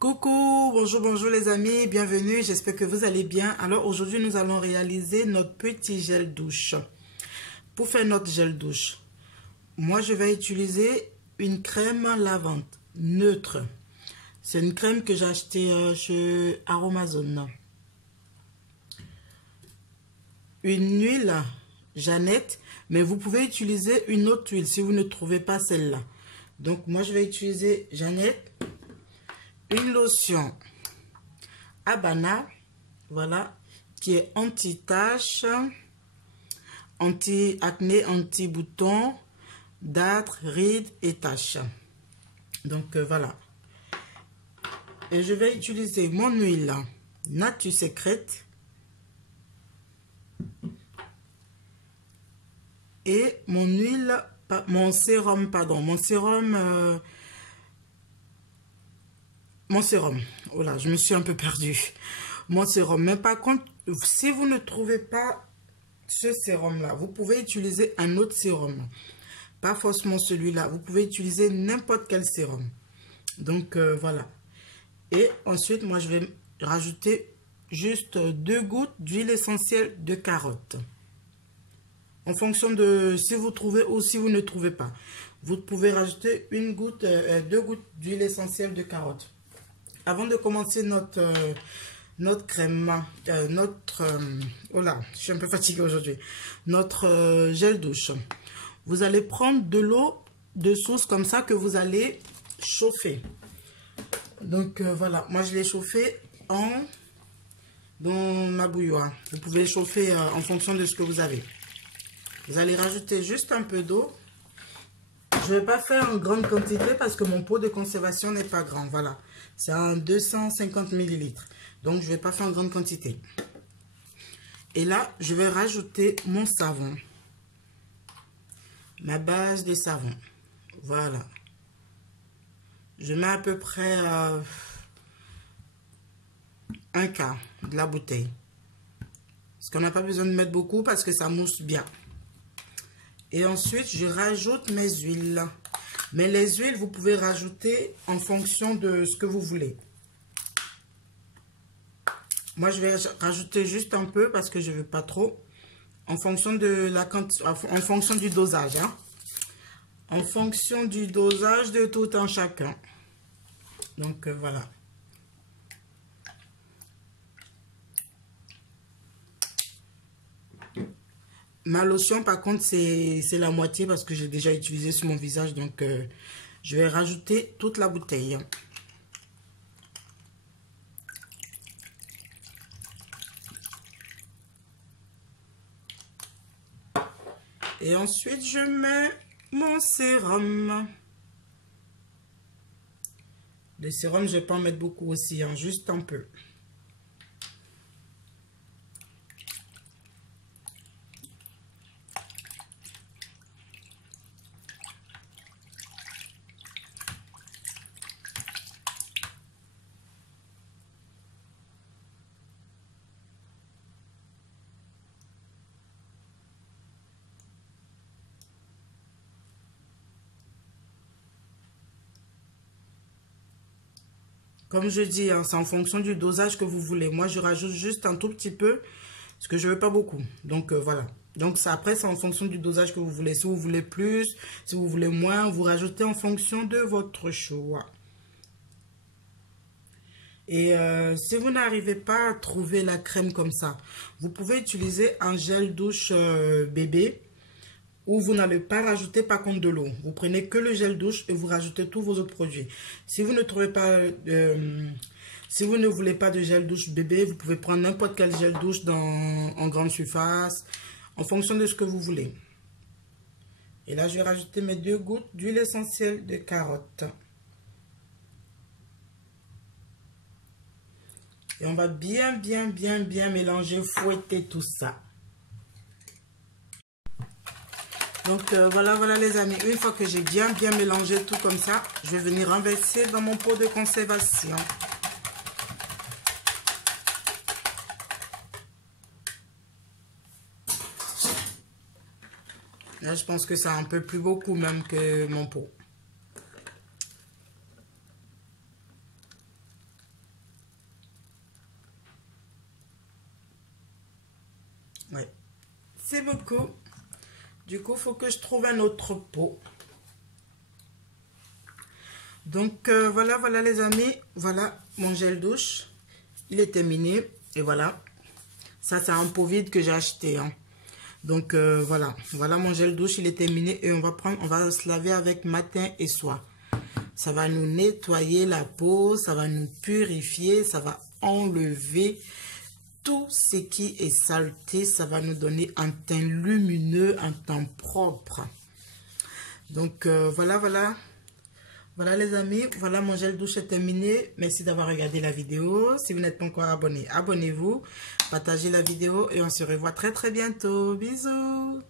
Coucou, bonjour les amis, bienvenue, j'espère que vous allez bien. Alors aujourd'hui nous allons réaliser notre petit gel douche. Pour faire notre gel douche, moi je vais utiliser une crème lavante neutre. C'est une crème que j'ai achetée chez Aromazone. Une huile Jeannette, mais vous pouvez utiliser une autre huile si vous ne trouvez pas celle-là. Donc moi je vais utiliser Jeannette. Une lotion Habana, voilà, qui est anti-tache, anti-acné, anti-bouton, dartres, rides et taches. Donc voilà. Et je vais utiliser mon huile Nature Secrète et mon sérum, oh là, je me suis un peu perdue. Mon sérum, mais par contre, si vous ne trouvez pas ce sérum-là, vous pouvez utiliser un autre sérum. Pas forcément celui-là, vous pouvez utiliser n'importe quel sérum. Donc, voilà. Et ensuite, moi, je vais rajouter juste 2 gouttes d'huile essentielle de carotte. En fonction de si vous trouvez ou si vous ne trouvez pas. Vous pouvez rajouter 2 gouttes d'huile essentielle de carotte. Avant de commencer notre crème, oh là, je suis un peu fatiguée aujourd'hui, notre gel douche, vous allez prendre de l'eau de source comme ça que vous allez chauffer. Donc voilà, moi je l'ai chauffé dans ma bouilloire. Vous pouvez chauffer en fonction de ce que vous avez. Vous allez rajouter juste un peu d'eau. Je ne vais pas faire en grande quantité parce que mon pot de conservation n'est pas grand. Voilà, c'est un 250 ml. Donc, je ne vais pas faire en grande quantité. Et là, je vais rajouter mon savon. Ma base de savon. Voilà. Je mets à peu près un quart de la bouteille. Parce qu'on n'a pas besoin de mettre beaucoup parce que ça mousse bien. Et ensuite, je rajoute mes huiles. Mais les huiles, vous pouvez rajouter en fonction de ce que vous voulez. Moi, je vais rajouter juste un peu parce que je ne veux pas trop. En fonction de en fonction du dosage. Hein. En fonction du dosage de tout un chacun. Donc, voilà. Ma lotion, par contre, c'est la moitié parce que j'ai déjà utilisé sur mon visage. Donc, je vais rajouter toute la bouteille. Et ensuite, je mets mon sérum. Le sérum, je ne vais pas en mettre beaucoup aussi, hein, juste un peu. Comme je dis, hein, c'est en fonction du dosage que vous voulez. Moi, je rajoute juste un tout petit peu, parce que je ne veux pas beaucoup. Donc, voilà. Donc, après, c'est en fonction du dosage que vous voulez. Si vous voulez plus, si vous voulez moins, vous rajoutez en fonction de votre choix. Et si vous n'arrivez pas à trouver la crème comme ça, vous pouvez utiliser un gel douche bébé. Où vous n'allez pas rajouter par contre de l'eau. Vous prenez que le gel douche et vous rajoutez tous vos autres produits. Si vous ne trouvez pas, si vous ne voulez pas de gel douche bébé, vous pouvez prendre n'importe quel gel douche en grande surface, en fonction de ce que vous voulez. Et là, je vais rajouter mes 2 gouttes d'huile essentielle de carotte. Et on va bien mélanger, fouetter tout ça. Donc voilà les amis, une fois que j'ai bien mélangé tout comme ça, je vais venir renverser dans mon pot de conservation. Là, je pense que c'est un peu plus beaucoup même que mon pot. Merci beaucoup. Du coup, il faut que je trouve un autre pot. Donc, voilà les amis. Voilà mon gel douche. Il est terminé. Et voilà. Ça, c'est un pot vide que j'ai acheté. Hein. Donc, voilà. Voilà mon gel douche. Il est terminé. Et on va se laver avec matin et soir. Ça va nous nettoyer la peau. Ça va nous purifier. Ça va enlever tout ce qui est saleté. Ça va nous donner un teint lumineux, un teint propre. Donc, voilà les amis, voilà mon gel douche est terminé. Merci d'avoir regardé la vidéo. Si vous n'êtes pas encore abonné, abonnez-vous. Partagez la vidéo et on se revoit très bientôt. Bisous.